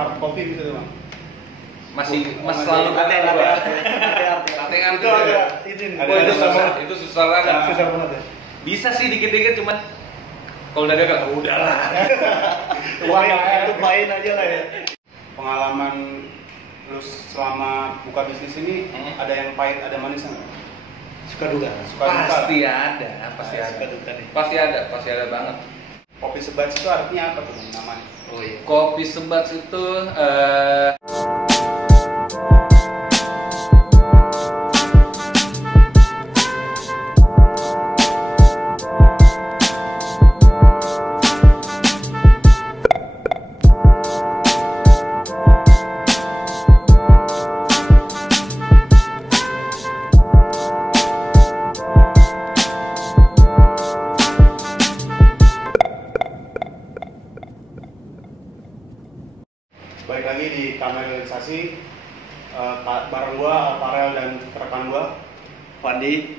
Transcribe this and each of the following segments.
hard coffee bisa tuh bang. Masih selalu ada itu ada itu susah banget. susah banget ya. Bisa sih dikit-dikit, cuman kalau udah gagal udahlah. Itu main aja lah ya. Pengalaman lu selama buka bisnis ini ada yang pahit, ada manisnya nggak? Suka duka. Pasti ada. Pasti ada banget. Kopi Sebats itu artinya apa tuh namanya? Oh iya. Kopi Sebats itu Baik lagi di Kamerisasi, bareng gua Farel dan rekan gua Fandi.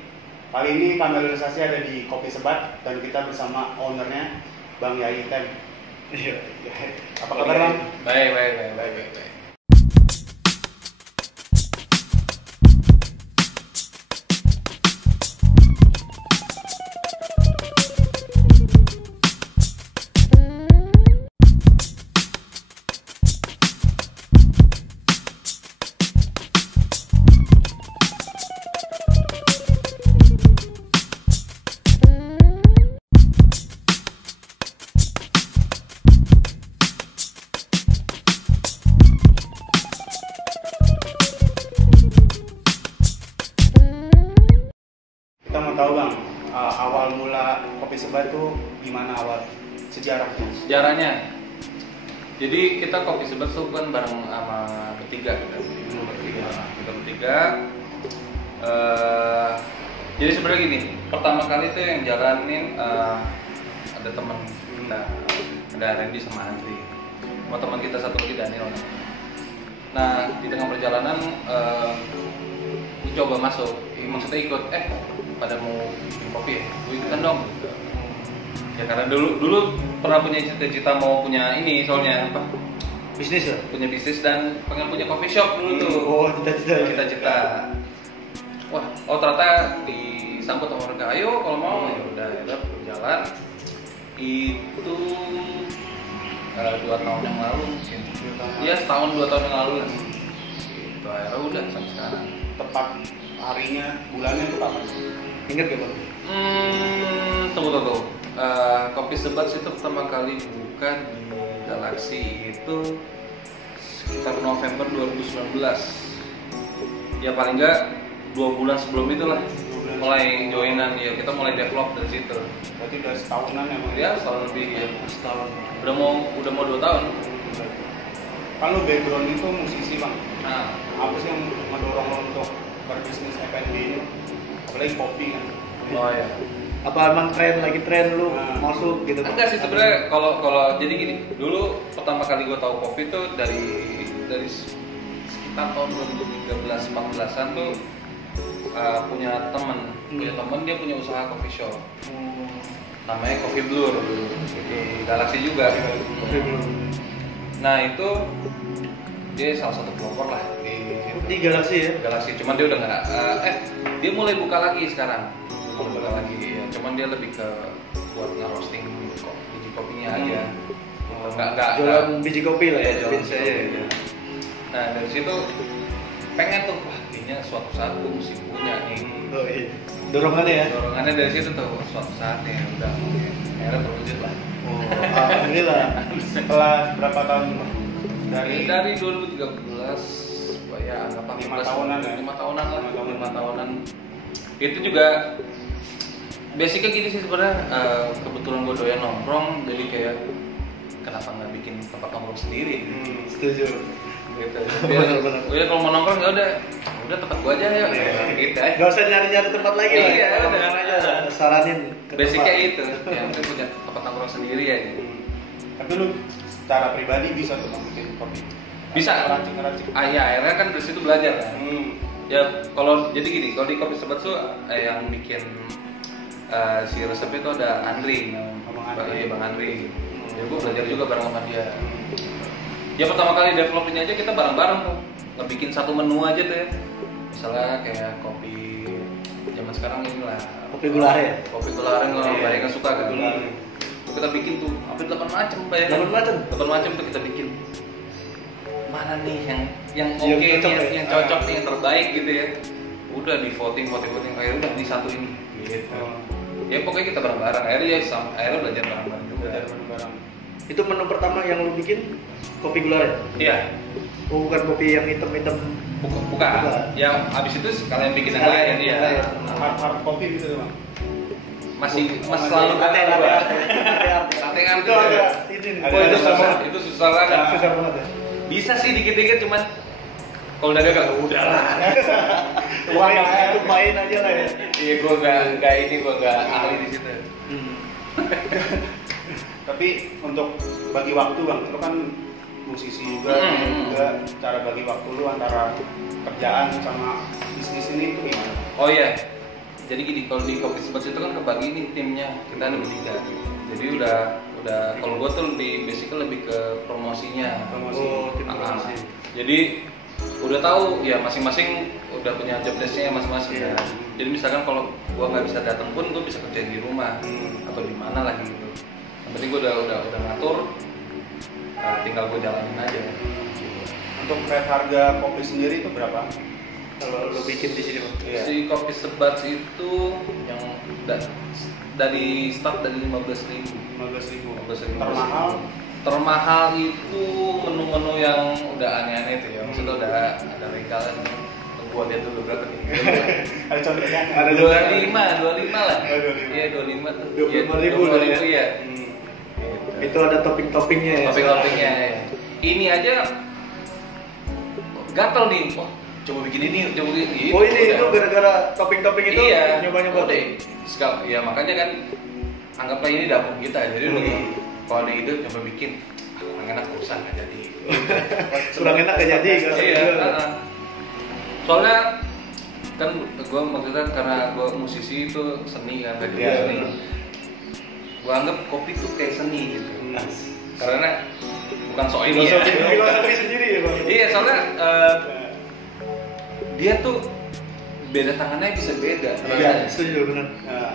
Kali ini Kamerisasi ada di Kopi Sebat dan kita bersama ownernya Bang Yai Tem. Iya. Apa kabar Bang? baik. Kita mau tahu Bang, awal mula Kopi Sebat itu gimana awal sejarahnya? Sejarahnya. Jadi kita Kopi Sebat tuh kan bareng sama bertiga kita bertiga. Jadi sebenarnya gini, pertama kali tuh yang jalanin ada teman kita, ada Randy sama Andri, sama teman kita satu lagi Daniel. Nah di tengah perjalanan coba masuk, maksudnya ikut, pada mau bikin kopi ya, gue ikutan dong. Ya karena dulu pernah punya cita-cita mau punya ini, soalnya apa? Bisnis ya? Punya bisnis dan pengen punya coffee shop dulu tuh. Oh, cita-cita. Wah, ternyata disambut sama mereka, ayo kalau mau, ya udah jalan. Itu 2 tahun yang lalu mungkin. Iya, setahun 2 tahun yang lalu lah. Itu akhirnya udah sampai sekarang. Tepat harinya, bulannya itu kapan? Ingat gak Bang? Tunggu. Kopi Sebats itu pertama kali buka di Galaxy itu sekitar November 2019. Ya paling enggak 2 bulan sebelum itulah mulai joinan, ya kita mulai develop dari situ. Berarti udah setahunan ya Bang? Ya setahun lebih ya. Setahun. Udah mau 2 tahun. Kan lu background itu musisi Bang. Nah, Apa sih yang mendorong lo untuk berbisnis F&B ini? Apalagi kopi kan? oh ya. Apa emang lagi tren lu masuk gitu? Enggak sih sebenarnya, kalau jadi gini, dulu pertama kali gue tahu kopi tuh dari sekitar tahun 2013-14an tuh punya temen dia punya usaha coffee shop. Namanya Coffee Blur di Galaxy juga. Coffee Blur. Nah itu dia salah satu pelopor lah Di Galaxy ya? Galaxy, cuman dia udah nggak dia mulai buka lagi sekarang. Ya. Cuman dia lebih ke buat nge-roasting biji kopinya aja. Nggak Jualan biji kopi lah ya, jualan bisa ya. Nah dari situ pengen tuh, wah kayaknya suatu saat gue mesti punya nih. Oh iya. Dorongannya Dari situ tuh, suatu saat ya udah akhirnya terwujud lah. Oh, alhamdulillah. Setelah berapa tahun Bang? Dari 2013, ya anggap 5 tahunan ya? 5 tahunan lah, 5 tahunan. Itu juga basicnya gini sih sebenarnya, kebetulan gue doyan nongkrong, jadi kayak kenapa nggak bikin tempat nongkrong sendiri? Setuju. Gitu. Benar. Ya kalau mau nongkrong ya udah tempat gue aja ya. Gitu aja. Gak usah nyari-nyari tempat lagi lah. Iya, Kalau udah. aja saranin ke Basicnya tempat. itu, yang penting punya tempat nongkrong sendiri ya. Gitu. Tapi lu secara pribadi bisa tuh Bang bikin kopi? Bisa. Ngeracik. Ya akhirnya kan dari situ belajar kan. Ya kalau jadi gini, kalau di Kopi Sebat tuh yang bikin si resepnya itu ada Andri, Bang Andri. Iya Bang Andri. Ya gue belajar juga bareng sama dia. Ya pertama kali develop ini aja kita bareng-bareng tuh, ngebikin satu menu aja tuh ya. Misalnya kayak kopi zaman sekarang inilah. Kopi gula aren. Kopi gula aren kalau Iya. banyak yang suka kan. Gula aren. Itu kita bikin tuh hampir 8 macam bayangin. 8 macam? 8 macam tuh kita bikin. Mana nih yang Yang oke nih, cocok ya? yang cocok nih, yang terbaik gitu ya. Udah di voting akhirnya udah di satu ini gitu. Ya pokoknya kita bareng-bareng akhirnya belajar bareng-bareng juga. bareng-bareng. Itu menu pertama yang lu bikin kopi gula aren. Iya. Oh, bukan kopi yang hitam-hitam. Bukan. Yang abis itu sekalian bikin yang Sekalian, lain ya. iya. Hard kopi gitu Bang. Masih selalu Arte. Tantengan Itu ada ini. Ada- Oh, itu ada- susah. itu susah banget. Susah banget ya. Bisa sih dikit-dikit cuman kalau udah gagal udah lah. Itu main aja lah ya. Iya gua nggak ahli di situ. Tapi untuk bagi waktu Bang, lu kan musisi juga, juga cara bagi waktu lu antara kerjaan sama bisnis ini itu gimana? Oh iya. Jadi gini, kalau di Kopi Sebat itu kan kebagi nih timnya, kita ada bertiga. Jadi udah kalau gua tuh lebih ke promosinya. Promosi. Oh, tim promosi. Jadi udah tahu ya masing-masing udah punya job desk-nya masing-masing Iya. kan. Jadi misalkan kalau gua nggak bisa datang pun gua bisa kerjain di rumah atau di mana lagi gitu. Yang penting gua udah ngatur, tinggal gua jalanin aja. Untuk rate harga kopi sendiri itu berapa? Kalau lu bikin di sini, Bang. Iya. Si Kopi Sebat itu yang dari start dari 15.000. 15.000. 15.000. Termahal? itu menu-menu yang udah aneh-aneh tuh ya. Maksudnya udah ada regalan buat dia dulu berapa nih? Ada contohnya? Ada 25 lah. Oh, 25. Iya 25 tuh. 25.000 lah ya. Iya. Itu ada topping-toppingnya ya. Topping-toppingnya ya. Ini aja gatel nih. Wah, coba bikin ini, coba bikin ini. Oh, ini itu gara-gara topping-topping itu Iya, nyoba-nyoba deh. Ya makanya kan anggaplah ini dapur kita. Jadi lu kalau ada ide coba bikin, kurang enak urusan nggak jadi. Kurang enak gak jadi kalau Iya. gitu. Soalnya kan gue maksudnya karena gue musisi itu seni kan, kayak Iya. seni. Gue anggap kopi tuh kayak seni gitu. Karena bukan soal ini ya. Filosofi sendiri ya, Bang. Iya, soalnya dia tuh beda tangannya bisa beda. Iya, setuju benar. Nah,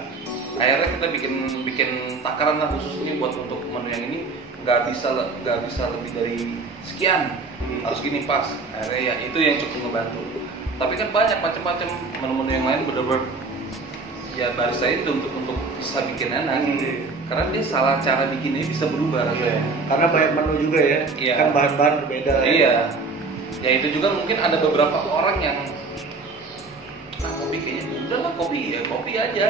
Akhirnya kita bikin takaran lah khusus ini buat untuk menu yang ini nggak bisa lebih dari sekian, harus gini pas. Akhirnya ya itu yang cukup ngebantu. Tapi kan banyak macam-macam menu-menu yang lain bener-bener ya baris saya itu untuk bisa bikin enak. Karena dia salah cara bikinnya bisa berubah rasanya. Karena banyak menu juga ya. Iya. Kan bahan-bahan berbeda. Iya. Ya itu juga mungkin ada beberapa orang yang kopi kayaknya udah lah kopi aja.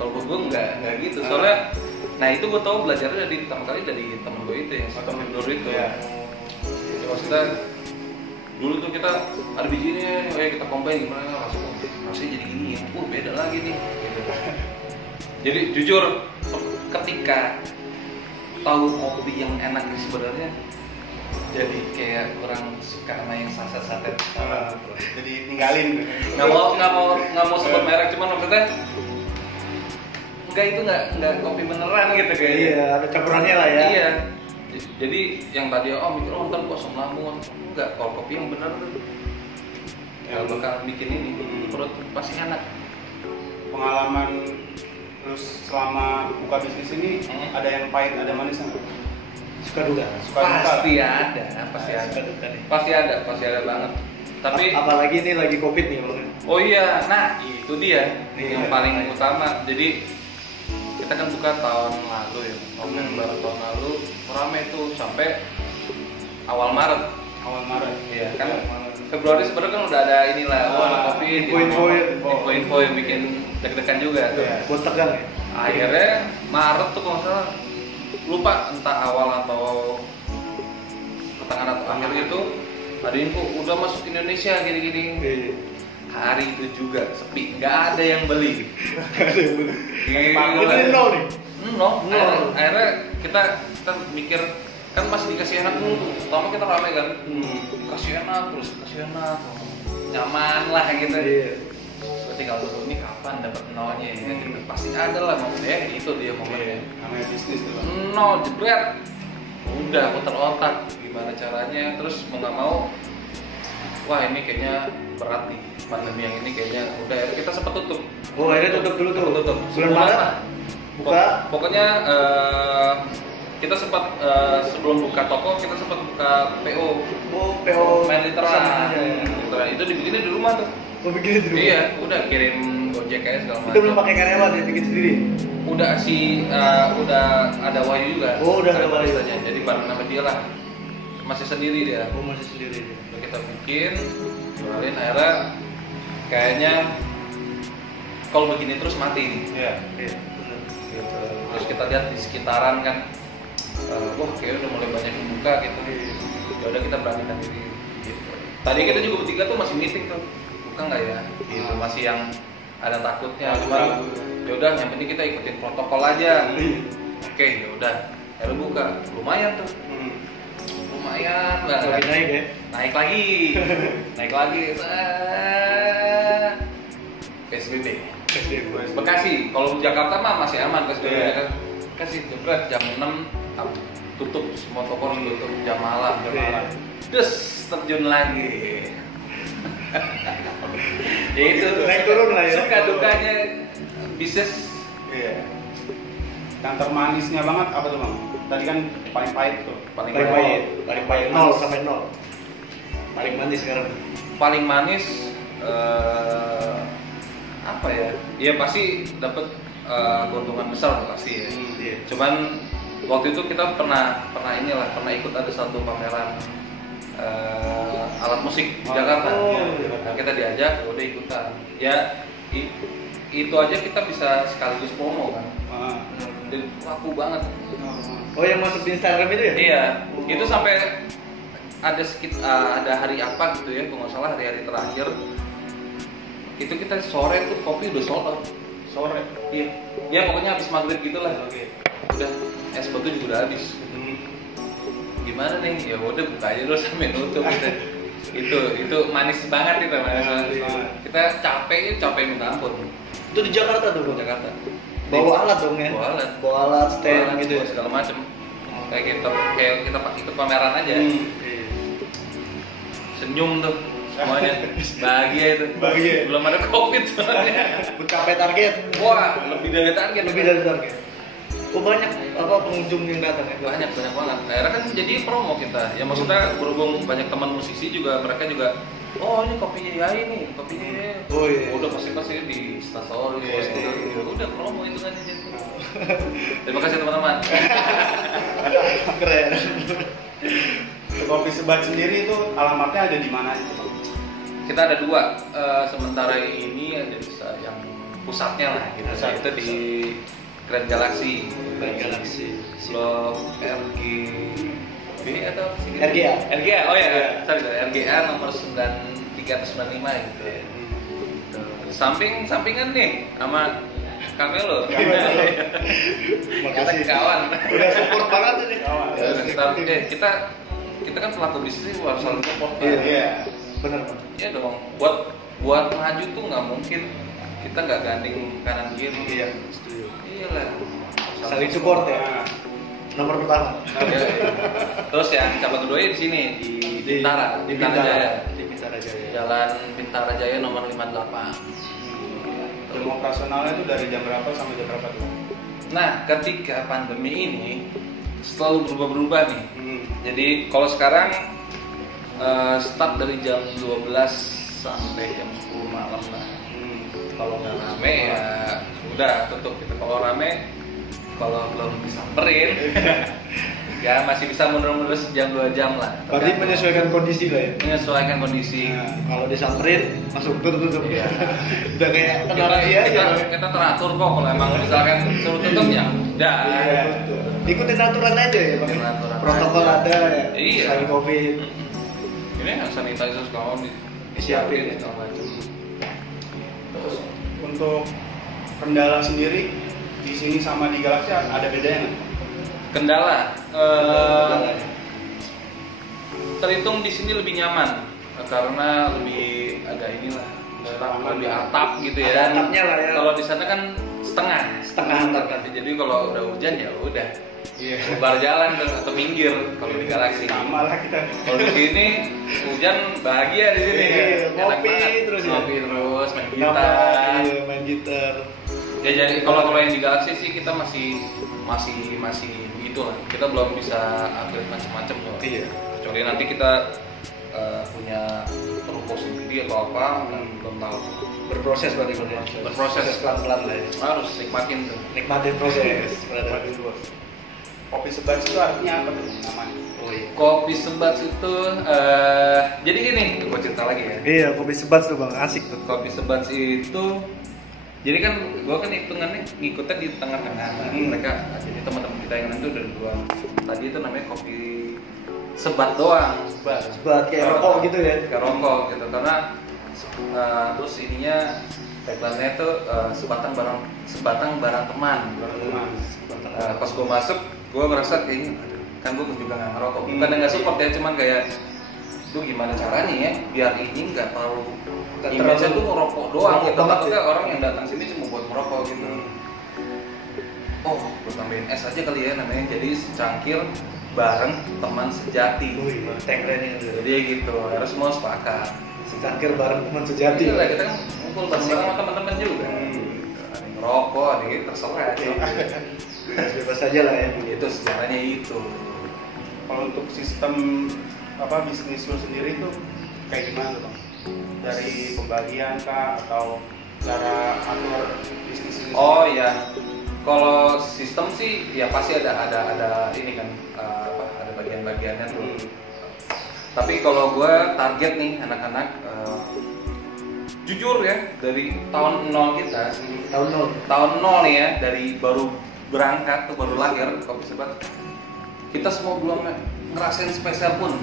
Kalau gue enggak gitu. Soalnya nah itu gue tahu belajarnya pertama kali dari temen gue itu yang si Kopi Blur itu. Iya. Jadi maksudnya dulu tuh kita ada bijinya, oh ya kita combine gimana rasanya jadi gini ya. Beda lagi nih gitu. Jadi jujur ketika tahu kopi yang enak ini sebenarnya jadi kayak kurang suka sama yang saset-saset. jadi ninggalin. nggak mau sebut merek, cuman maksudnya nggak kopi beneran gitu kayaknya. Iya, ada campurannya lah ya. Iya. Jadi yang tadi mikir ntar gua asam lambung, enggak. Kalau kopi yang bener tuh yang bakal bikin ini perut pasti enak. Pengalaman terus selama buka bisnis ini ada yang pahit, ada manis nggak? Suka duka. Suka duka. Pasti ada, pasti ada. Suka duka nih. Pasti ada banget. Tapi apalagi ini lagi Covid nih, Bang. oh iya, nah itu dia yang paling utama. Jadi kita kan buka tahun lalu ya, November tahun lalu ramai tuh sampai awal Maret. Awal Maret. Iya kan. Februari sebenarnya kan udah ada inilah, ada Covid, info yang bikin deg-degan juga tuh. Iya. Buat tegang ya. Akhirnya Maret tuh kalau nggak salah, lupa entah awal atau pertengahan atau akhir gitu, ada info udah masuk Indonesia gini-gini. Hari itu juga sepi, nggak ada yang beli. Itu nol nih. Nol. Akhirnya kita mikir kan masih dikasih enak dulu. Pertama kita rame kan, kasih enak terus kasih enak, nyaman lah gitu. Gue tinggal tunggu ini kapan dapat nolnya ya. Pasti ada lah maksudnya, itu dia momennya. Namanya bisnis tuh Bang. Nol jebret. udah putar otak gimana caranya, terus mau nggak mau wah ini kayaknya berat nih pandemi yang ini kayaknya udah kita sempat tutup. Oh akhirnya tutup dulu tuh. Tutup. Bulan Maret lah. buka. Pokoknya kita sempat sebelum buka toko kita sempat buka PO. Oh PO main literan. sama aja ya. Literan itu dibikinnya di rumah tuh. Oh bikin di rumah. Iya, udah kirim Gojek aja segala macam. Itu belum pakai karyawan ya, bikin sendiri. Udah udah ada Wahyu juga. Oh, udah ada Wahyu. barisannya. Jadi bareng sama dia lah. Masih sendiri dia. Oh masih sendiri. Udah kita bikin, jualin akhirnya kayaknya kalau begini terus mati nih. Iya. Iya benar. Gitu. Terus kita lihat di sekitaran kan, wah kayaknya udah mulai banyak yang buka gitu. Ya udah kita beranikan diri. Gitu. Tadi kita juga bertiga tuh masih meeting tuh, buka nggak ya? Gitu. Masih yang ada takutnya. Cuman ya udah, yang penting kita ikutin protokol aja. Oke, ya udah. Akhirnya buka, lumayan tuh. Lumayan banget. Lagi naik ya. Naik lagi. Naik lagi. PSBB. Bekasi, kalau Jakarta mah masih aman PSBB kan. Bekasi jebret jam 6 tutup, semua toko tutup jam malam. Terus terjun lagi. Ya itu Naik turun lah ya. suka dukanya bisnis. Iya. Yang termanisnya banget apa tuh Bang? Tadi kan paling pahit tuh. Paling Paling pahit 0 sampai 0. Paling manis sekarang. paling manis apa ya? Ya pasti dapat keuntungan besar pasti ya. Iya. Cuman waktu itu kita pernah ikut ada satu pameran alat musik di Jakarta. Nah, kita diajak, udah ikutan. Ya itu aja kita bisa sekaligus promo kan. Dan laku banget. Oh yang masuk di Instagram itu ya? Iya. Itu sampai ada hari apa gitu ya, kalau nggak salah hari-hari terakhir. Itu kita sore tuh kopi udah sold out. Sore. Iya. Ya pokoknya habis maghrib gitulah. Udah es batu juga udah habis. Gimana nih? Ya udah buka aja dulu sampai nutup gitu. Itu manis banget itu manis banget. Kita capek minta ampun. Itu di Jakarta tuh, Bang? Jakarta. Bawa alat dong ya? Bawa alat, stand gitu ya? segala macem. Kayak kita ikut pameran aja. Senyum tuh semuanya. Bahagia itu. Bahagia. Belum ada Covid soalnya. Mencapai target. Wah, lebih dari target. Lebih dari target. Oh banyak pengunjung yang datang ya? Banyak banget. Akhirnya kan jadi promo kita. Ya maksudnya berhubung banyak teman musisi juga, mereka juga oh ini kopinya ya ini kopinya ya. Oh iya. Udah pasti di Instastory, udah promo itu kan jadi. Terima kasih teman-teman. Keren. Kopi Sebat sendiri itu alamatnya ada di mana itu Bang? Kita ada dua. Sementara ini ada yang pusatnya lah. Gitu. Itu di Grand Galaxy. Blok RGB atau apa sih? RGA. Oh ya, sorry, RGA nomor 93 atau 95 gitu. Sampingan nih sama Kamelo. Kita kawan. Udah support banget ini. Kita kan pelaku bisnis harus saling support. Iya. Benar. Iya dong. Buat maju tuh nggak mungkin kita nggak ganding kanan kiri. Iya, setuju. Iyalah. Saling support ya. Nomor pertama. Terus yang cabang kedua di sini di Bintara, Bintara Jaya. Di Bintara Jaya. Jalan Bintara Jaya nomor 58. Jam operasionalnya itu dari jam berapa sampai jam berapa tuh? Nah, ketika pandemi ini selalu berubah-berubah nih. Jadi kalau sekarang start dari jam 12 sampai jam 10 malam lah. Kalau nggak rame ya udah tutup gitu. Kalau rame, kalau belum disamperin ya masih bisa mundur-mundur sejam 2 jam lah. Berarti menyesuaikan kondisi lah ya. Menyesuaikan kondisi. Nah, kalau disamperin langsung tutup. Iya. Udah kayak tenang aja. Kita teratur kok kalau emang misalkan suruh tutup ya udah. Iya, betul. Ikutin aturan aja ya, Bang. Ikutin aturan Protokol aja. ada ya. Iya. Selain Covid. Ini yang sanitizer sekarang Disiapin ya. segala macam. Terus untuk kendala sendiri di sini sama di Galaxy ada bedanya nggak? Kendala terhitung di sini lebih nyaman karena lebih agak inilah lebih atap gitu ya. Ada atapnya lah ya. Kalau di sana kan setengah Setengah atap kan. Jadi kalau udah hujan ya udah Iya. bubar jalan tuh, atau minggir kalau di Galaxy. Sama lah kita. Kalau di sini hujan bahagia di sini. Iya, Enak ngopi banget. terus ya. Ngopi terus, main Nambah, gitar. iya, main gitar. Ya jadi kalau yang di Galaxy sih kita masih begitu lah. Kita belum bisa upgrade macam-macam tuh. Iya. Kecuali nanti kita punya ruko sendiri atau apa, belum tahu. Berproses berarti Bang, ya. Berproses. pelan-pelan lah ya. Harus nikmatin tuh. Nikmatin proses. brother. Waduh, bos. Kopi sebat itu artinya apa tuh namanya? Oh iya. Kopi sebat itu jadi gini, gue cerita lagi ya. Iya, kopi sebat tuh Bang, asik tuh. Kopi sebat itu jadi kan gue kan hitungannya ngikutnya di tengah-tengah. Nah, mereka jadi teman-teman kita yang lain itu udah dua. Tadi itu namanya kopi sebat doang. Sebat kayak rokok gitu ya. Kayak rokok gitu karena terus ininya tagline-nya itu sebatang barang teman. Pas gue masuk, gue merasa kayaknya kan gue juga nggak ngerokok. Bukan nggak support ya, cuman kayak tuh gimana caranya ya biar ini nggak terlalu image-nya tuh ngerokok doang gitu. Takutnya orang yang datang sini cuma buat merokok gitu. Oh, gue tambahin es aja kali ya namanya. Jadi secangkir bareng teman sejati. Wih, tagline-nya tuh. Jadi gitu, harus semua sepakat. Secangkir bareng teman sejati. Iya lah, kita kan ngumpul bareng sama teman-teman juga. Ada yang ngerokok, ada yang terserah aja. Bebas aja lah ya. Itu sejarahnya itu. Kalau untuk sistem bisnis lu sendiri tuh kayak gimana tuh, Bang? Dari pembagian kah atau cara atur bisnis ini? Oh iya, kalau sistem sih ya pasti ada ini kan ada bagian-bagiannya tuh. Tapi kalau gue target nih anak-anak jujur ya dari tahun 0 kita tahun 0 nih ya, dari baru berangkat tuh baru lahir kopi sebat, kita semua belum ngerasain spesial pun.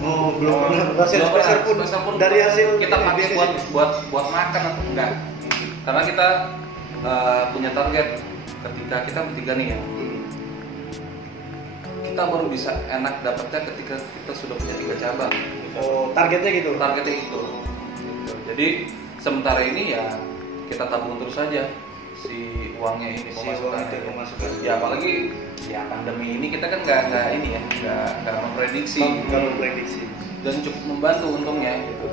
Oh, belum pernah ngerasain spesial pun dari hasil kita pakai buat makan atau enggak. Karena kita punya target ketika kita bertiga nih ya. Kita baru bisa enak dapatnya ketika kita sudah punya 3 cabang. Oh, targetnya gitu. Targetnya itu. Gitu. Jadi sementara ini ya kita tabung terus saja si uangnya ini pemasukan. Ya apalagi ya pandemi ini kita kan nggak ini ya nggak memprediksi. Nggak memprediksi. Dan cukup membantu untungnya gitu.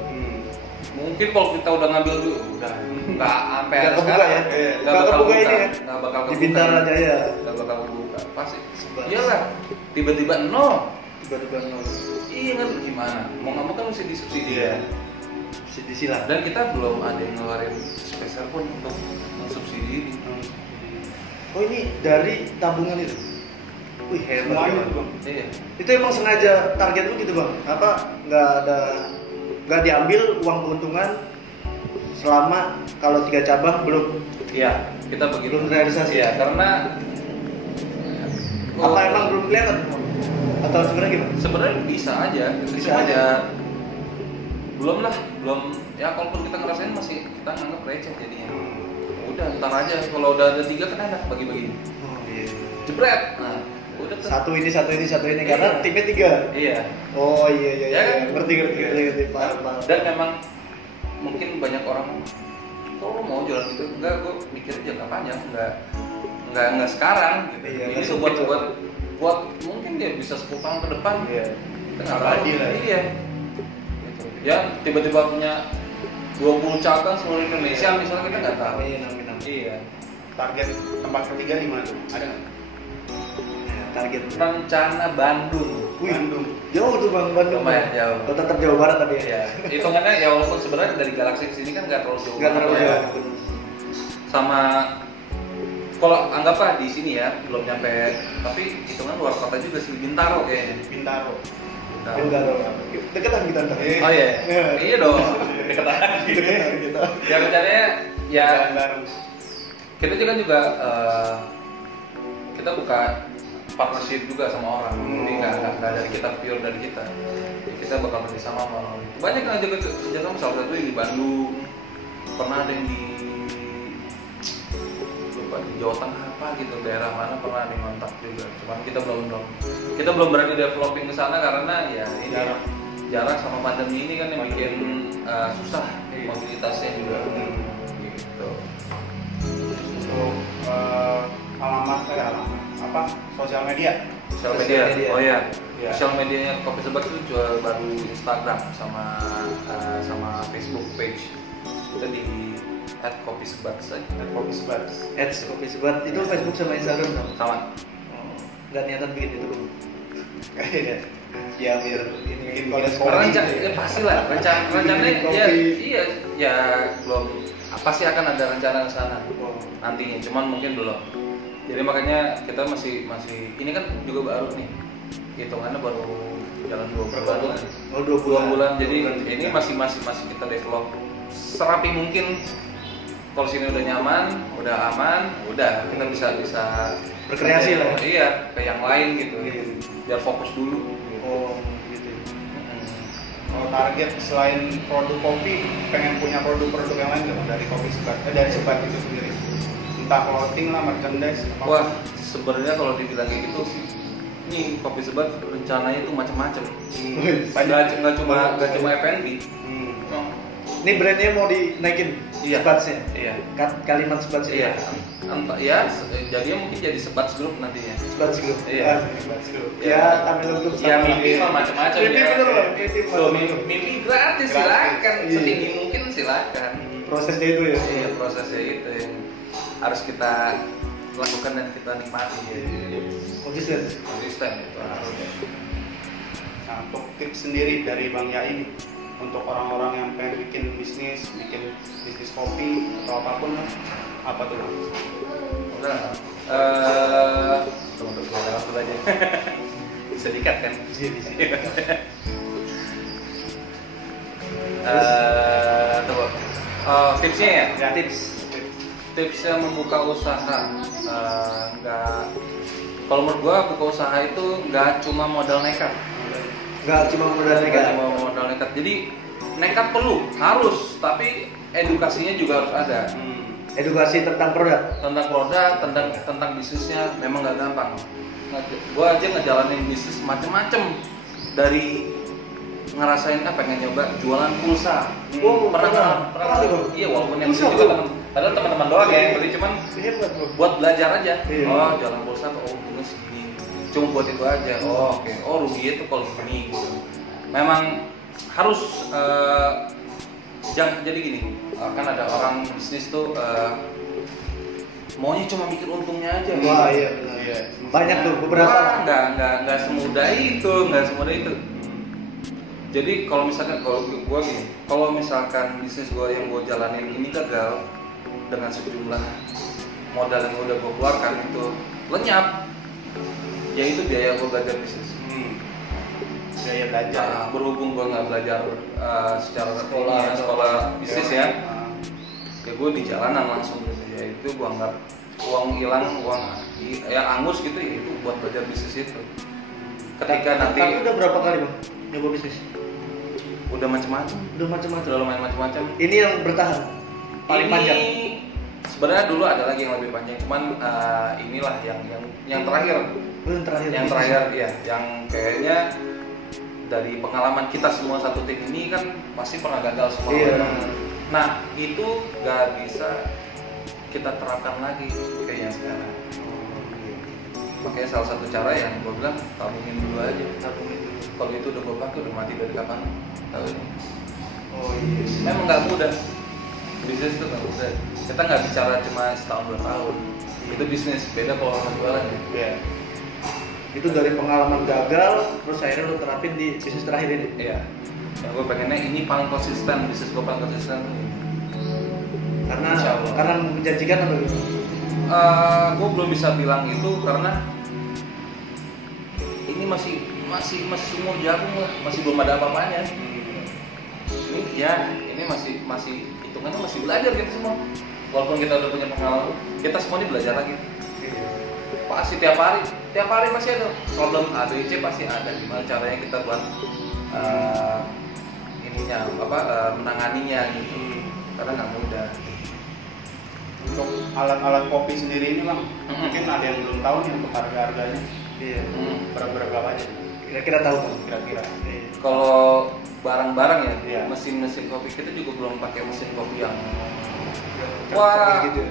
Mungkin kalau kita udah ngambil dulu udah nggak sampai Nggak kebuka sekarang ya? nggak bakal kebuka buka, ini ya? nggak bakal Di kebuka. Bintara Jaya. Nggak bakal buka pasti. Sebat. Iyalah tiba-tiba nol. Tiba-tiba nol. Iya kan gimana? Mau nggak mau kan mesti disubsidi ya. Disilah. Dan kita belum ada yang ngeluarin spesial pun untuk mensubsidi ini. Oh, ini dari tabungan itu. Wih, hebat. Semuanya Bang. tuh, Bang. Iya. Itu emang sengaja target lu gitu Bang? Apa nggak diambil uang keuntungan selama kalau 3 cabang belum Iya, kita begitu. belum realisasi? Iya, karena Apa emang belum kelihatan? Atau sebenarnya gimana? sebenarnya bisa aja, Bisa cuma aja. ya belum ya kalaupun kita ngerasain masih kita anggap receh jadinya. Udah ntar aja kalau udah ada 3 kan enak bagi-bagi. Oh iya. Jebret. Nah, udah tuh. Satu ini karena Iya. timnya 3. Iya. Oh iya Ya kan? ngerti paham. Dan memang mungkin banyak orang kalau mau jualan gitu enggak, gue mikirnya jangka panjang, enggak sekarang gitu. Iya, Ini nggak tuh sempit buat mungkin dia bisa 10 tahun ke depan. Iya. Kita nggak tahu. Abadi lah ya. Iya. Gitu. Ya tiba-tiba punya 20 cabang seluruh Indonesia misalnya kita nggak tahu. Amin. Iya. Target tempat ketiga di mana tuh? Ada nggak? Ya, target. Rencana Bandung. Wih, Bandung. jauh tuh Bang Bandung. Lumayan jauh. Oh, tetap Jawa Barat tapi ya. Iya. Hitungannya ya walaupun sebenarnya dari Galaxy ke sini kan nggak terlalu jauh. Nggak terlalu ya. jauh. Sama kalau anggaplah di sini ya belum nyampe, tapi hitungan luar kota juga sih, Bintaro kayaknya. Bintaro. Enggak dong. Deketan kita ntar. Oh iya, iya dong. Deketan. Gitu. Ya rencananya ya Jalan bareng. kita juga kita buka partnership juga sama orang. Jadi nggak dari kita pure dari kita. Jadi kita bakal bekerjasama sama orang. Banyak yang ngajak kerjasama, salah satu di Bandung, pernah ada yang di Jawa Tengah apa gitu, daerah mana pernah ada yang kontak juga. Cuman kita belum berani developing ke sana karena ya ini jarak sama pandemi ini kan yang bikin susah mobilitasnya juga. Gitu. Untuk alamat apa sosial media. Sosial media. Oh ya. Iya. Sosial medianya Kopi Sebat itu jual baru Instagram sama Facebook page. Kita di @kopisebat saja. Kopi Sebat. Kopi Sebat itu Facebook sama Instagram dong. Sama. Nggak niatan bikin itu bang. Ya biar ini Rencana ya pasti lah. Rencananya ya belum pasti akan ada rencana ke sana nantinya. Cuman mungkin belum. Jadi makanya kita masih ini kan juga baru nih. Hitungannya baru jalan 2 bulan. Oh 2 bulan. Jadi ini masih kita develop serapi mungkin. Kalau sini udah nyaman, udah aman, udah kita bisa berkreasi lah. Iya, ke yang lain gitu. Biar fokus dulu. Oh gitu. Kalau target selain produk kopi, pengen punya produk-produk yang lain nggak dari Kopi Sebat? Dari Sebat itu sendiri. Entah clothing lah, merchandise. Wah, sebenarnya kalau dibilang kayak gitu sih, ini Kopi Sebat rencananya itu macam-macam. Nggak cuma F&B. Ini brandnya mau dinaikin Sebatsnya? Iya. Kalimat Sebatsnya? Iya. Entah ya, jadinya mungkin jadi Sebats Group nantinya. Sebats Group? Iya. Sebats Group. Ya, tampil untuk ya mimpi mah macam-macam ya. Mimpi gratis, silakan. Setinggi mungkin silakan. Prosesnya itu ya? Iya, prosesnya itu yang harus kita lakukan dan kita nikmati. Konsisten itu harusnya. Nah, untuk tips sendiri dari Bang Yai untuk orang-orang yang pengen bikin bisnis kopi atau apapun lah, apa tuh Bang? Udah, untuk dulu aja. Bisa dikat kan? Bisa. Tipsnya ya? Tipsnya membuka usaha. Kalau menurut gua buka usaha itu nggak cuma modal nekat. Jadi nekat harus, tapi edukasinya juga harus ada. Edukasi tentang produk, tentang bisnisnya memang nggak gampang. Gua aja ngejalanin bisnis macem-macem, dari ngerasain pengen nyoba jualan pulsa. Pernah. Iya, walaupun yang beli juga padahal teman-teman doang ya, beli cuman buat belajar aja. Oh, jualan pulsa tuh untungnya segini. Cuma buat itu aja. Oh, oke. Oh, rugi itu kalau gini gitu. Memang harus jadi gini. Kan ada orang bisnis tuh maunya cuma mikir untungnya aja. Wah, iya benar. Iya. Banyak tuh beberapa. Nggak semudah itu. Jadi kalau misalkan kalau misalkan bisnis gue yang gue jalanin ini gagal dengan sejumlah modal yang udah gue keluarkan itu lenyap, yaitu biaya gue belajar bisnis. Biaya belajar. Berhubung gue nggak belajar secara sekolah bisnis ya gue di jalanan langsung gitu ya, itu gue anggap uang hilang, uang yang angus gitu ya, itu buat belajar bisnis itu. Ketika nanti. Tapi udah berapa kali bang nyoba bisnis? Udah macam-macam. Udah lumayan macam-macam. Ini yang bertahan paling panjang. Sebenarnya dulu ada lagi yang lebih panjang, cuman inilah yang terakhir. Yang terakhir ya, yang kayaknya dari pengalaman kita semua satu tim ini kan pasti pernah gagal semua. Iya. Nah itu gak bisa kita terapkan lagi kayak yang sekarang. Makanya salah satu cara yang gue bilang tabungin dulu aja. Kalau itu udah gue pakai udah mati dari kapan? Tahu ini. Oh iya. Memang nggak mudah. Bisnis itu nggak mudah. Kita nggak bicara cuma setahun 2 tahun. Itu bisnis beda kalau orang jualan ya. Iya. Itu dari pengalaman gagal, terus akhirnya lo terapin di bisnis terakhir ini. Iya. Yang gue pengennya ini paling konsisten, bisnis gue paling konsisten. Karena menjanjikan atau gitu? Gue belum bisa bilang itu karena ini masih umur jagung lah, masih belum ada apa-apanya. Ini masih hitungannya masih belajar gitu semua. Walaupun kita udah punya pengalaman, kita semua ini belajar lagi. Pasti tiap hari masih ada problem A, B, C pasti ada. Gimana caranya kita buat menanganinya gitu. Karena nggak mudah. Untuk alat-alat kopi sendiri ini bang, mungkin ada yang belum tahu nih untuk harga-harganya. Iya. Berapa aja? Kira-kira tahu kan? Kira-kira. Kalau barang-barang ya, iya. Mesin kopi kita juga belum pakai mesin kopi yang wah gitu.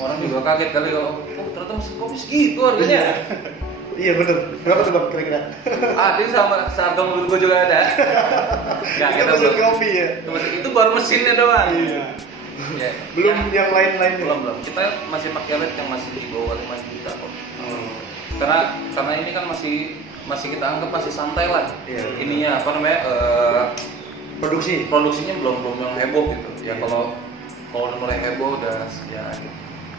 Orang juga kaget kali, oh ternyata mesin kopi segitu harganya. Iya bener. Berapa tuh bang kira-kira? Dia sama seharga mobil gua juga ada. Nggak, kita mesin belum. kopi ya. Itu baru mesinnya doang. Iya. Ya, Belum yang lain-lainnya. belum. Kita masih pakai LED yang masih di bawah 5 juta kok. Oh. Karena ini kan masih kita anggap masih santai lah. Iya. Ininya apa namanya? Produksinya belum yang heboh gitu. Ya kalau udah mulai heboh udah ya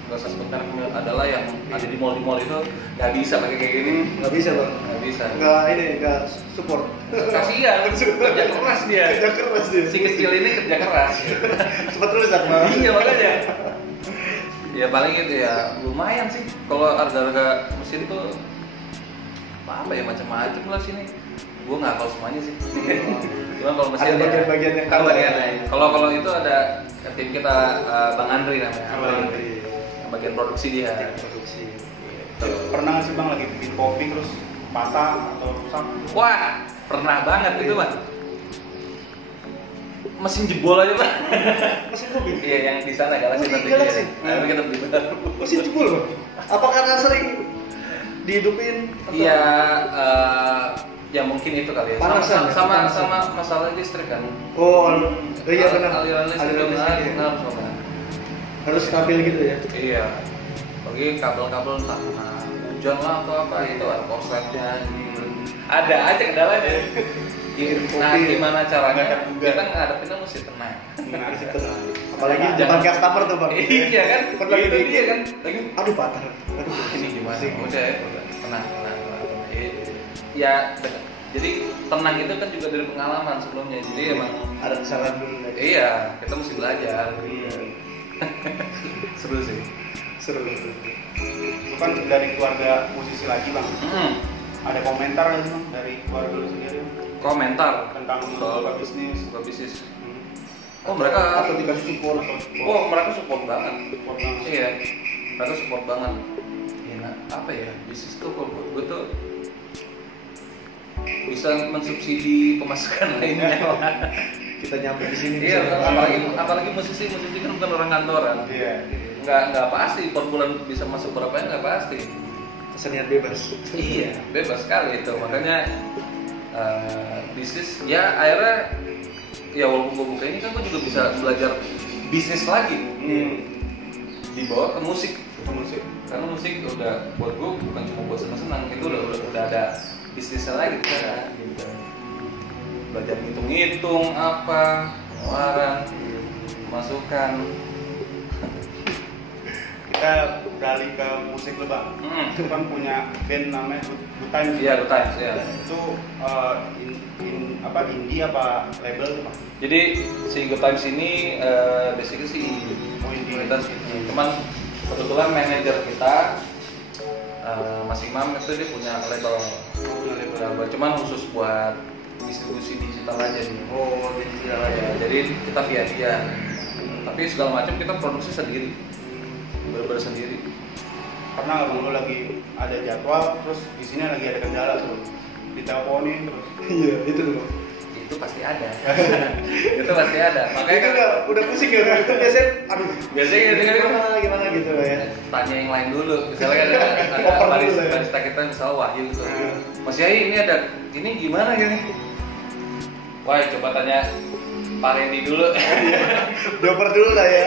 nggak usah sebutkan adalah yang ada di mall itu nggak bisa pakai kayak gini. Nggak bisa bang. Nggak bisa. Nggak support. Kasihan, kerja keras dia. Kerja keras dia. Si kecil ini kerja keras. Sempat tulisan bang. Iya makanya. Ya paling itu ya lumayan sih. Kalau harga mesin tuh apa ya macam-macam lah sini. Gue nggak tahu semuanya sih. Cuma kalau mesin ada bagian-bagian yang tahu. Kalau itu ada tim kita Bang Andri namanya. Andri. Yang bagian produksi dia. Produksi. Pernah nggak sih bang lagi bikin kopi terus patah atau rusak? Wah pernah banget itu bang. Mesin jebol aja bang. Mesin kopi. Iya yang di sana Galaxy Oh, di nanti. Galaxy? Nah, kita beli baru. Mesin jebol bang. Apa karena sering dihidupin? Iya, ya mungkin itu kali ya. Panasan, Sama panasan. masalah listrik kan. Oh, iya benar. Aliran listrik Aliran listrik, ya. harus sama. Harus stabil gitu ya. Iya. Bagi kabel-kabel entah kena hujan lah atau apa itu ada korsletnya. Ada aja kendalanya. Nah, gimana caranya? Kita ngadepinnya mesti tenang. Mesti tenang. Apalagi depan customer tuh bang. Iya kan? Kan lagi Itu dia kan. Lagi aduh patah. Aduh ini gimana? pusing. Udah tenang. Ya, jadi tenang itu kan juga dari pengalaman sebelumnya. Jadi emang Ada kesalahan dulu. iya, kita mesti belajar. Iya. Seru sih. Seru. Lu kan dari keluarga musisi lagi bang. Ada komentar nggak sih bang dari keluarga lu sendiri Komentar tentang soal buka bisnis? buka bisnis. Hmm. Oh mereka, Atau dikasih support. mereka support banget. Support banget. Iya, mereka support banget. Ya, nah, apa ya bisnis tuh kalau buat gue tuh bisa mensubsidi pemasukan lainnya. Kita nyampe di sini. Iya, bisa. apalagi musisi kan bukan orang kantoran. Iya. Nggak pasti per bulan bisa masuk berapa ya nggak pasti. Kesenian bebas. Iya, bebas sekali itu. Makanya bisnis ya akhirnya ya walaupun gue buka ini kan gue juga bisa belajar bisnis lagi. Dibawa ke musik. Karena musik udah buat gue bukan cuma buat senang-senang, itu udah ada bisnisnya lagi kan gitu. Belajar ngitung-ngitung apa, pengeluaran, masukan. Kita beralih ke musik lu bang. Itu kan punya band namanya Good Times. Iya, Good Times ya. Itu indie apa label tuh bang? Jadi si Good Times ini basically sih komunitas ini. Cuman kebetulan manajer kita Mas Imam itu dia punya label. Cuman khusus buat distribusi digital aja nih. Oh, digital aja. Ya, jadi kita via dia. Tapi segala macam kita produksi sendiri. Bener-bener sendiri. Pernah nggak bang lu lagi ada jadwal terus di sini lagi ada kendala tuh diteleponin terus? Iya, itu tuh. Itu pasti ada. Itu pasti ada. Makanya Itu kan udah pusing ya. Biasanya aduh. biasanya gitu Gimana gitu lah ya. tanya yang lain dulu. Misalnya ada Oper dulu ya. barista kita misalnya Wahyu gitu. Mas Yai ini ada ini gimana gini? Wah, coba tanya Pak Randy dulu. Dioper dulu lah ya.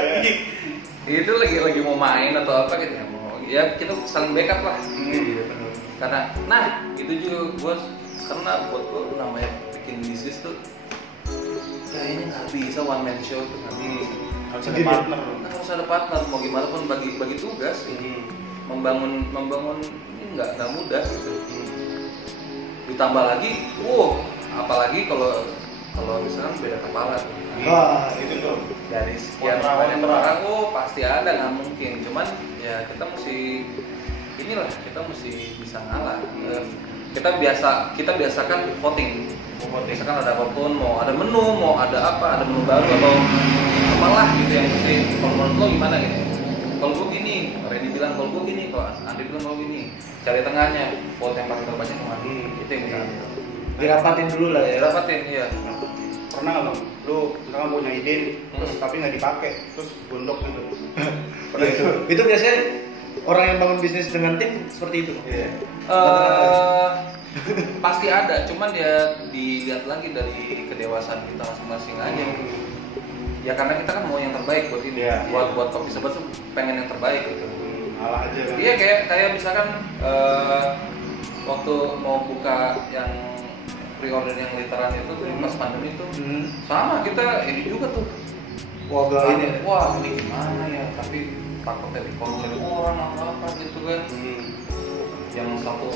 Itu lagi mau main atau apa gitu ya, mau ya kita saling backup lah. Iya, benar. Karena nah itu juga gue karena buat gue namanya bikin bisnis tuh kayaknya nggak bisa one man show tuh nggak bisa. Harus ada partner. Harus ada partner, mau gimana pun bagi tugas. Membangun ini nggak mudah gitu. Ditambah lagi, apalagi kalau misalkan beda kepala tuh. Wah, Itu tuh Dari sekian banyak orang, pasti ada, nggak mungkin. Cuman ya kita mesti bisa ngalah. Kita biasakan voting. Misalkan ada apapun, mau ada menu, mau ada apa, ada menu baru atau apalah gitu yang mesti. Kalau menurut lo gimana gitu? Kalau gue gini, Randy bilang kalau gue gini, kalau Andi bilang kalau gini, cari tengahnya, vote yang paling terbanyak kemana? Itu yang kita ambil. dirapatin dulu lah ya. Dirapatin, iya. pernah nggak bang? Lu misalkan punya ide terus tapi nggak dipakai, terus gondok gitu. Pernah itu? Itu biasanya orang yang bangun bisnis dengan tim seperti itu. Iya. Pasti ada, cuman ya dilihat lagi dari kedewasaan kita masing-masing aja. Ya karena kita kan mau yang terbaik buat ini, Iya, buat Kopi Sebat tuh pengen yang terbaik gitu. Alah aja kan. Iya kayak misalkan waktu mau buka yang pre-order yang literan itu tuh pas pandemi itu sama kita ini juga tuh. Wah, ini. Wah ini gimana ya? Tapi takutnya dikomplain orang apa gitu kan. Yang satu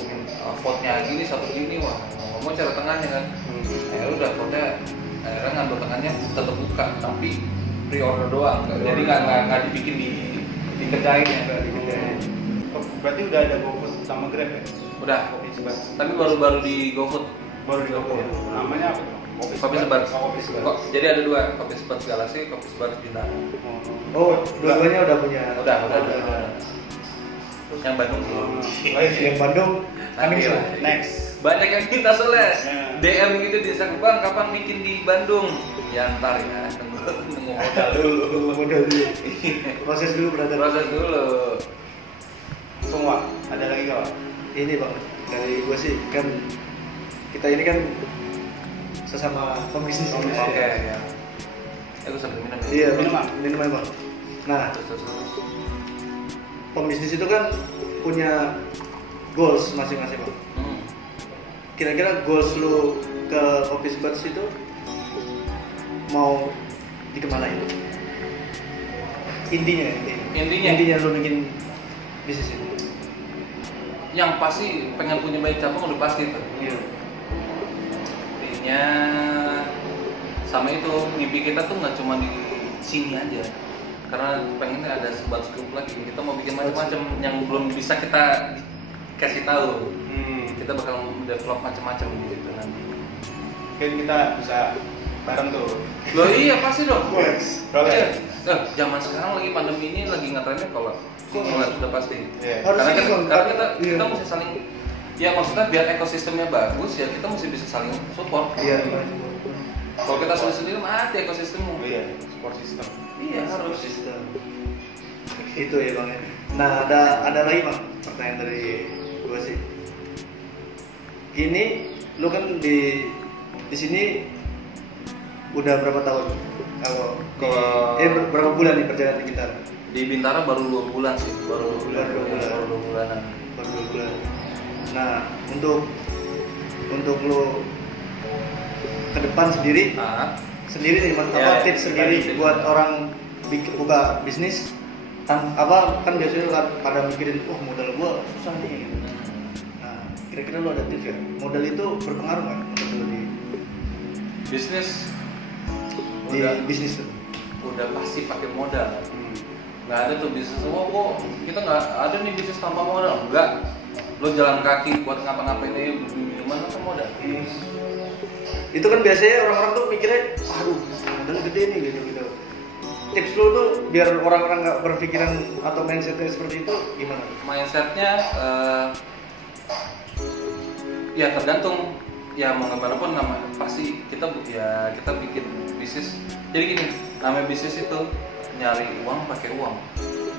vote-nya gini, satu gini, wah mau cara tengahnya kan. Ya udah vote-nya akhirnya ngambil tengahnya tetap buka tapi pre-order doang. Jadi nggak dibikin dikerjain ya. Oh, berarti udah ada GoFood sama Grab ya? Udah, Kopi Sebat. tapi baru di GoFood. Baru di GoFood. Namanya apa? Kopi Sebat. Kopi Sebat. Kok jadi ada dua, Kopi Sebat Galaxy, Kopi Sebat Bintang. Oh, dua-duanya udah punya. Udah. Yang Bandung. Yang Bandung coming soon. Next. Banyak yang minta soalnya Ya. DM gitu di Instagram, Bang kapan bikin di Bandung? Ya ntar ya, nunggu modal dulu. Modal dulu. Proses dulu berarti. Proses dulu. Semua. Ada lagi nggak? Bang? Ini bang, dari gue sih kan kita ini kan sesama pembisnis. Oke. Ya. Gue sambil minum. Iya, Minuman. minuman bang. Nah, Terus. pembisnis itu kan punya goals masing-masing bang. Kira-kira goals lu ke Kopi Sebat itu mau dikemanain? Intinya lu bikin bisnis ini. Yang pasti pengen punya banyak cabang udah pasti tuh. Iya. Intinya sama itu mimpi kita tuh nggak cuma di sini aja. Karena pengennya ada sebat scoop lagi. Kita mau bikin macam-macam yang belum bisa kita kasih tahu. Kita bakal develop macam-macam gitu nanti. Mungkin kita bisa bareng tuh. Loh iya pasti dong. Yes. Iya. Zaman sekarang lagi pandemi ini lagi ngetrennya kalau sudah pasti. Iya. Harus Karena kita iya. mesti saling. Ya maksudnya biar ekosistemnya bagus ya kita mesti bisa saling support. Iya. Kalau kita sendiri mati ekosistemnya. Iya. Support system. Iya harus. Sistem. Itu ya bang. Nah ada lagi bang pertanyaan dari gue sih. Gini, lu kan di sini udah berapa tahun? Berapa bulan nih perjalanan di Bintara? Di Bintara baru 2 bulan sih, baru 2 bulanan. Baru 2 bulan. Nah, untuk lu ke depan sendiri nih mas, apa tips sendiri buat orang buka bisnis? Kan biasanya pada mikirin, modal gua susah nih. Nah, kira-kira lu ada tips ya? Modal itu berpengaruh nggak untuk lu di Bisnis bisnis tuh? udah pasti pakai modal. Nggak ada tuh bisnis kok kita nggak ada nih bisnis tanpa modal. Enggak. Lo jalan kaki buat ngapa-ngapain aja minuman apa modal? Itu kan biasanya orang-orang tuh mikirnya, aduh modal gede nih gitu. Tips lu tuh biar orang-orang nggak berpikiran atau mindsetnya seperti itu gimana? Mindsetnya ya tergantung ya mau gimana pun pasti kita bikin bisnis. Jadi gini, namanya bisnis itu nyari uang pakai uang.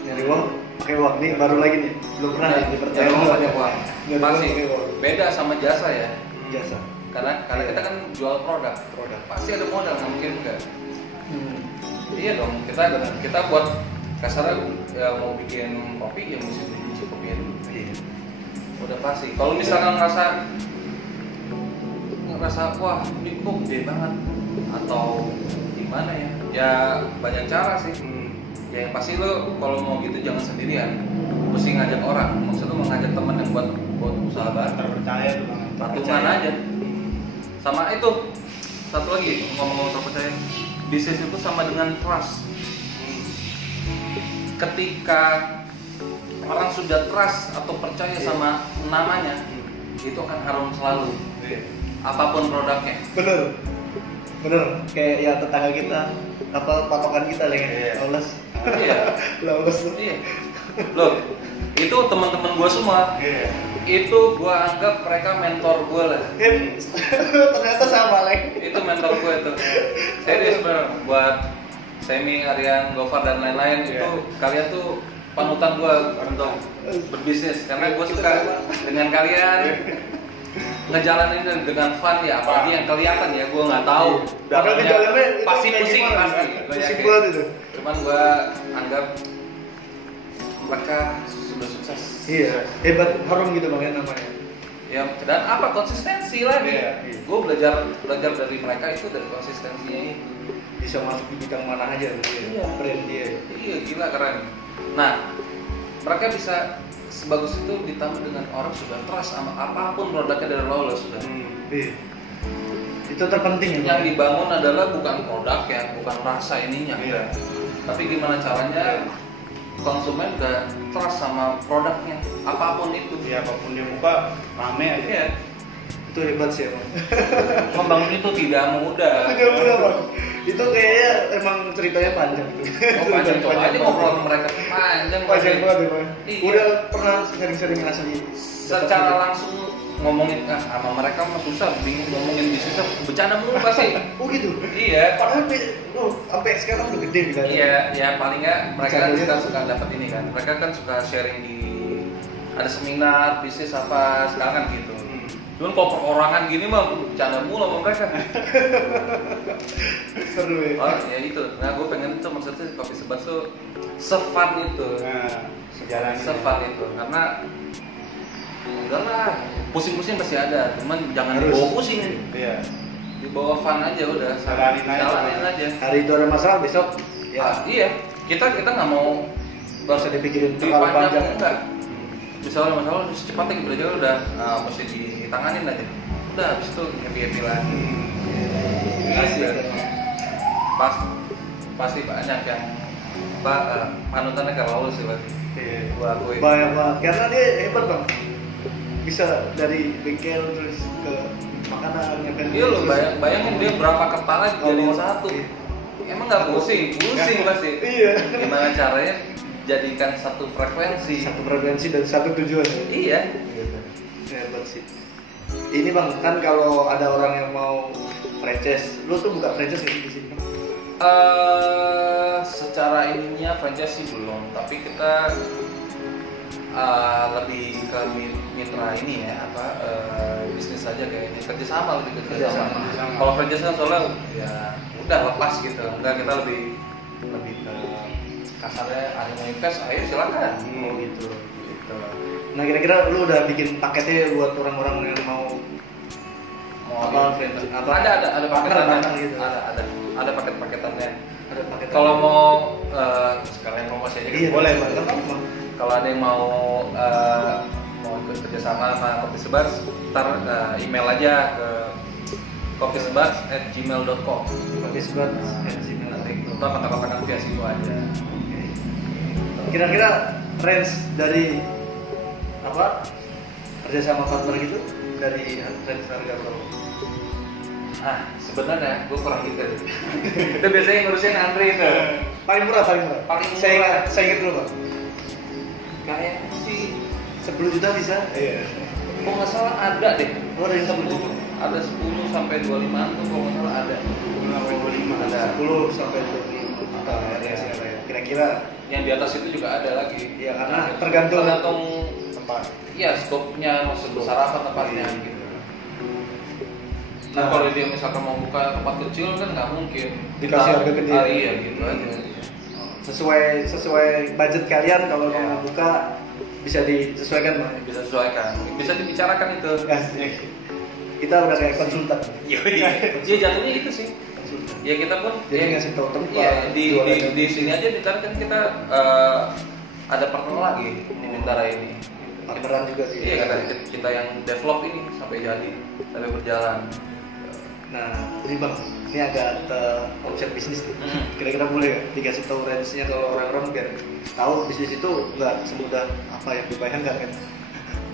Nyari uang pakai uang nih baru lagi nih belum pernah nih nyari uang pakai uang. Nyari Pasti uang pakai uang. beda sama jasa ya. Jasa. Karena kita kan jual produk. Pasti ada modal, nggak mungkin enggak. Iya dong, kita buat kasarnya ya mau bikin kopi ya mesti beli kopinya dulu. Iya. Udah pasti. Kalau misalkan ngerasa wah ini kok gede banget atau gimana ya? Ya banyak cara sih. Ya yang pasti lo kalau mau gitu jangan sendirian. Mesti ngajak orang. Maksudnya mengajak teman yang buat usaha bareng. Terpercaya tuh bang. Patungan aja. Sama itu satu lagi ngomong terpercaya. Bisnis itu sama dengan trust. Ketika orang sudah trust atau percaya sama namanya, itu akan harum selalu. Apapun produknya. Bener. Kayak ya tetangga kita, apa patokan kita lagi? Lolos. Iya. Lolos. Iya. Loh, itu teman-teman gua semua. Iya. Itu gua anggap mereka mentor gua lah. Ternyata sama lagi. Itu mentor gua itu. Serius bener. Buat Semi, Aryan, Gofar dan lain-lain itu kalian tuh panutan gua untuk berbisnis karena gua suka dengan kalian ngejalanin dengan fun ya, apalagi yang kelihatan ya gua nggak tahu. Padahal di dalamnya pasti pusing pasti. Pusing banget itu. Cuman gua anggap mereka sudah sukses. Iya, hebat harum gitu bang namanya. Ya, dan apa konsistensi lagi? Iya. Gue belajar dari mereka itu dari konsistensinya itu. Bisa masuk di bidang mana aja gitu ya. Iya. Brand dia. Iya, gila keren. Nah, mereka bisa sebagus itu ditambah dengan orang sudah trust sama apapun produknya dari lo sudah. Iya. Itu terpenting ya. Yang dibangun adalah bukan produk ya, bukan rasa ininya. Iya. Tapi gimana caranya konsumen udah trust sama produknya, apapun itu. Ya apapun dia buka rame aja. Iya. Itu hebat sih emang. Membangun itu tidak mudah. Tidak mudah bang. Itu kayaknya emang ceritanya panjang tuh. Oh, panjang coba aja ngobrol sama mereka panjang banget ya bang. Iya. Udah pernah sering-sering ngasih secara langsung ngomongin sama mereka mah susah, bingung ngomongin bisnisnya, bercanda mulu pasti. Oh gitu. Iya. Padahal sampai sekarang udah gede gitu. Iya, ya paling nggak mereka kan suka dapat ini kan. Mereka kan suka sharing di ada seminar bisnis apa sekarang kan gitu. Cuman kalau perorangan gini mah bercanda mulu sama mereka. Seru ya. Oh ya itu. Nah gue pengen tuh maksudnya kopi sebat tuh se-fun itu. Nah, sejalan. Se-fun itu karena enggak lah, pusing-pusing pasti ada, cuman jangan Harus. dibawa pusing. Iya. Dibawa fun aja udah, jalanin aja. Hari itu ada masalah besok Ya, iya. Kita nggak mau nggak usah dipikirin terlalu panjang. Enggak. Misalnya masalah secepatnya kita belajar udah mesti ditanganin aja. Udah habis itu happy lagi. Asik. Pasti banyak yang panutannya ke Raul sih pasti. Gua akui. Banyak banget karena dia hebat bang. Bisa dari bengkel terus ke makanan nyampe. Iya loh, bayangin dia berapa kepala dijadiin satu. Emang nggak pusing pasti. Iya. Gimana caranya jadikan satu frekuensi dan satu tujuan. Iya. Hebat sih. Ini bang kan kalau ada orang yang mau franchise, lu tuh buka franchise di sini? Secara ininya franchise sih belum, tapi kita lebih ke mitra ini ya bisnis aja kayaknya kerjasama lebih ke kerjasama. Kalau franchise kan soalnya ya udah lepas gitu, enggak kita lebih ke kasarnya ada mau invest ayo silakan. Gitu. Nah kira-kira lu udah bikin paketnya buat orang-orang yang mau apa franchise? Ada paketannya gitu. Ada paket-paketannya. Ada paket. Kalau mau sekalian promosi aja Iya, boleh. Bang. Kalau ada yang mau ikut kerjasama sama Kopi Sebat, ntar email aja ke kopisebat@gmail.com. kopisebat@gmail.com. Nanti kita kontak-kontakan via situ aja. Kira-kira range dari apa kerjasama partner gitu dari range harga berapa? Sebenarnya gue kurang gitu. Itu biasanya ngurusin Andre itu. Paling murah. Saya ingat dulu Pak. Kayaknya sih 10 juta bisa? Iya. Kok nggak salah ada deh. Ada yang 10 juta. Ada 10 sampai 25 tuh kalau nggak salah ada. 10 Ada. 10 sampai 25 juta ya. Kira-kira yang di atas itu juga ada lagi. Iya karena tergantung tempat. Iya skopnya mau sebesar apa tempatnya gitu. Nah kalau dia misalkan mau buka tempat kecil kan nggak mungkin dikasih harga gede. Iya gitu aja. Sesuai budget kalian kalau mau buka bisa disesuaikan Bang. Bisa sesuaikan, bisa dibicarakan itu. Kita udah kayak konsultan. Iya jatuhnya gitu sih. Ya kita pun jadi ngasih tahu tempat. Iya di sini aja di kan kita ada partner lagi di Bintara ini. Partneran juga sih. Iya kita yang develop ini sampai berjalan. Nah, ini Bang, ini agak omset bisnis tuh. Kira-kira boleh gak dikasih tahu range-nya kalau orang-orang biar tahu bisnis itu nggak semudah apa yang dibayangkan kan?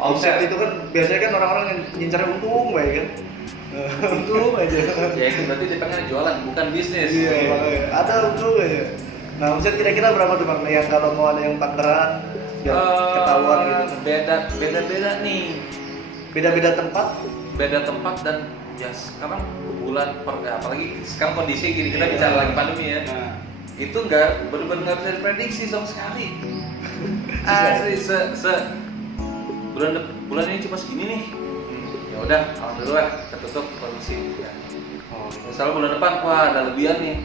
Omset itu kan biasanya kan orang-orang yang ngincar untung baik kan? Untung aja. Ya itu berarti dia pengen jualan bukan bisnis. Iya, ada untung aja. Nah, omset kira-kira berapa tuh Bang? Yang kalau mau ada yang partneran biar ketahuan gitu. Beda nih. Beda-beda tempat. Beda tempat dan ya sekarang bulan apalagi sekarang kondisi gini kita bicara lagi pandemi ya. Nah, Itu nggak benar-benar nggak bisa diprediksi sama sekali. Asli bulan ini cuma segini nih. Ya udah, alhamdulillah ketutup produksi. Ya. Oh, Misalnya bulan depan wah ada lebihan nih.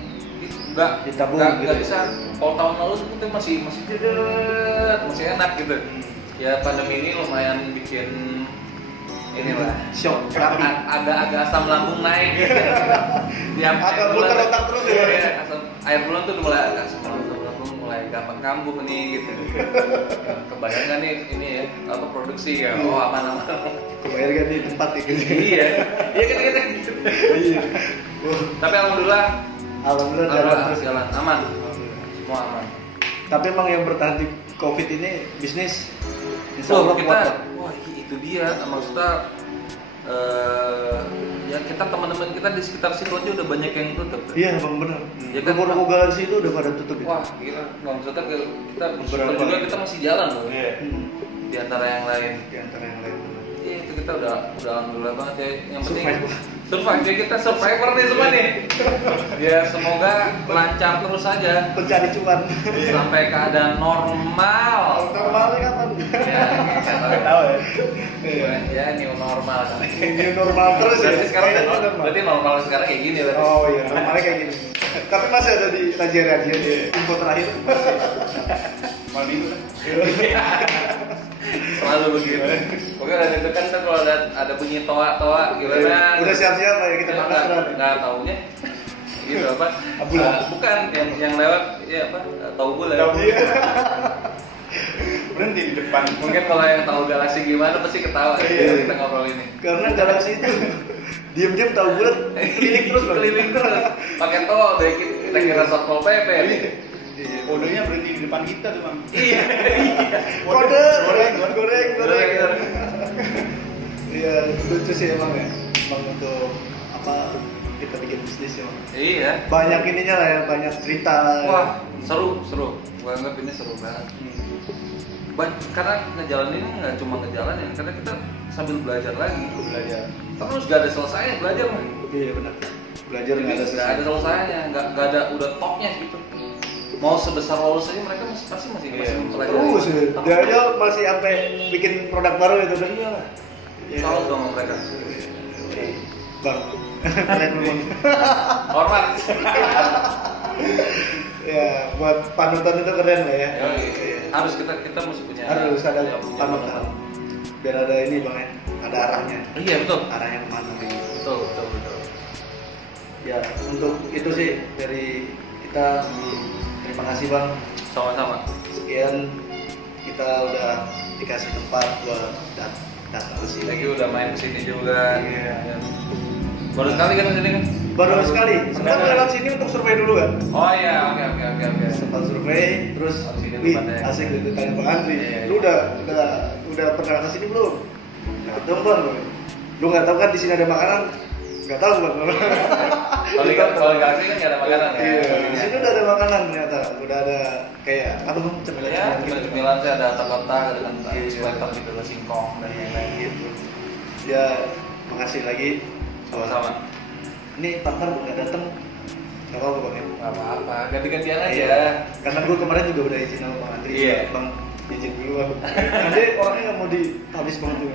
Ditabung Nggak gitu. bisa. Kalau tahun lalu kita masih jedet, masih enak gitu. Ya pandemi ini lumayan bikin inilah shock terapi. agak asam lambung naik gitu. Tiap Agak bulan muter otak terus ya. Iya, air bulan tuh udah mulai agak asam lambung mulai gampang kambuh nih gitu. Kebayang nggak nih ini ya apa produksi ya? Oh aman. Kebayar kan di tempat gitu. Iya kan gitu. Iya. Tapi alhamdulillah Alhamdulillah terus. jalan aman, semua aman. Tapi emang yang bertahan di Covid ini bisnis insya So, Allah kita, kuat. wah itu dia, maksudnya ya kita teman-teman kita di sekitar situ aja udah banyak yang tutup. Iya bang benar. Ya kan, Ruko-ruko galeri itu udah pada tutup. Wah gila, nggak maksudnya kita bersyukur Beberapa. juga kita masih jalan loh. iya. Di antara yang lain. Di antara yang lain. Iya itu kita udah alhamdulillah banget ya. Yang penting Survive. ya kita survivor nih semua nih. Ya semoga lancar terus aja Pencari cuan. sampai keadaan normal. Normalnya kapan? Ya, Nggak tahu ya. ya new normal. Ini normal terus ya. Berarti sekarang Iya, udah normal. berarti normal sekarang kayak gini berarti. Oh iya, normalnya kayak gini. Tapi masih ada di raja-raja info terakhir. Malam minggu kan. Selalu begitu. Pokoknya udah deg-degan kan kalau ada bunyi toa gimana? Udah siap-siap ya kita makan sekarang. Nggak taunya gitu apa? Abulan. Bukan yang lewat ya apa? Tahu bulan. Iya. Berhenti di depan. Mungkin kalau yang tahu galaksi gimana pasti ketawa Iya. kita ngobrol ini. Karena galaksi itu diam-diam tahu bulat keliling terus Bang. Keliling terus. Pakai toa dari kita kira satpol PP nih. Kodenya berhenti di depan kita tuh bang. Iya. Kode goreng. goreng. Iya, lucu sih emang ya. Emang untuk apa kita bikin bisnis ya. Bang. Iya. Banyak ininya lah ya, banyak cerita. Wah, seru. Gua anggap ini seru banget. Karena ngejalanin ini nggak cuma ngejalanin, karena kita sambil belajar lagi. Belajar. Terus gak ada selesainya belajar mah. Iya benar. Belajar nggak ada Nggak ada selesainya, nggak ada udah topnya gitu. Mau sebesar lolos aja mereka pasti masih belajar. Terus ya. Dia aja masih sampai bikin produk baru itu kan. Iya lah. Iya. Salut dong sama mereka. Bang. Keren memang. Hormat. Ya, buat panutan itu keren lah ya. Iya. Harus kita mesti punya. Harus ada ya, punya panutan. Biar ada ini Bang ya, ada arahnya. Iya betul. Arahnya kemana gitu. Betul. Ya, untuk itu sih dari kita terima kasih Bang. Sama-sama. Sekian kita udah dikasih tempat buat datang ke sini. Lagi udah main kesini juga. Iya. Baru sekali kan kesini kan? Baru sekali. Sempat lewat sini untuk survei dulu kan? Oh iya, oke. Sempat survei, terus Oh, sini wih tempatnya. asik gitu tanya Bang Andri. Iya. Lu udah pernah ke sini belum? Nggak tahu Bang. Lu nggak tahu kan di sini ada makanan? Nggak tahu Bang. Kalau galaksi kan nggak ada makanan ya. Iya. Di sini udah ada makanan ternyata. Udah ada kayak apa Bang? Ya, Cemilan gitu. cemilan sih ada otak-otak dengan Iya. sweater gitu, ada singkong dan lain-lain. Gitu. Ya, makasih lagi. Sama-sama. Ini partner nggak datang, nggak apa-apa Bang ya. Nggak apa-apa, ganti-gantian aja. Iya. Karena gue kemarin juga udah izin sama Bang Andri. Iya. Bang izin dulu Bang. Nanti orangnya nggak mau dipublish banget tuh.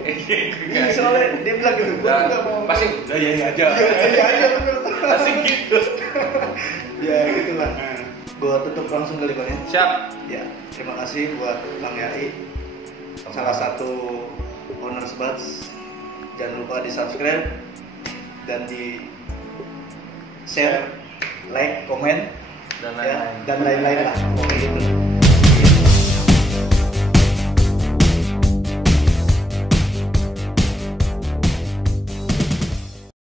Iya soalnya dia bilang gitu. Gue Nah, nggak mau. pasti Udah ya aja. Iya aja bener. pasti gitu. Ya gitulah. Gue tutup langsung kali Bang ya. Siap. Ya terima kasih buat Bang Yai. Salah satu owner Sebats. Jangan lupa di subscribe dan di share, like, komen, Dan ya, lain-lain. dan lain-lain lah. Pokoknya gitu.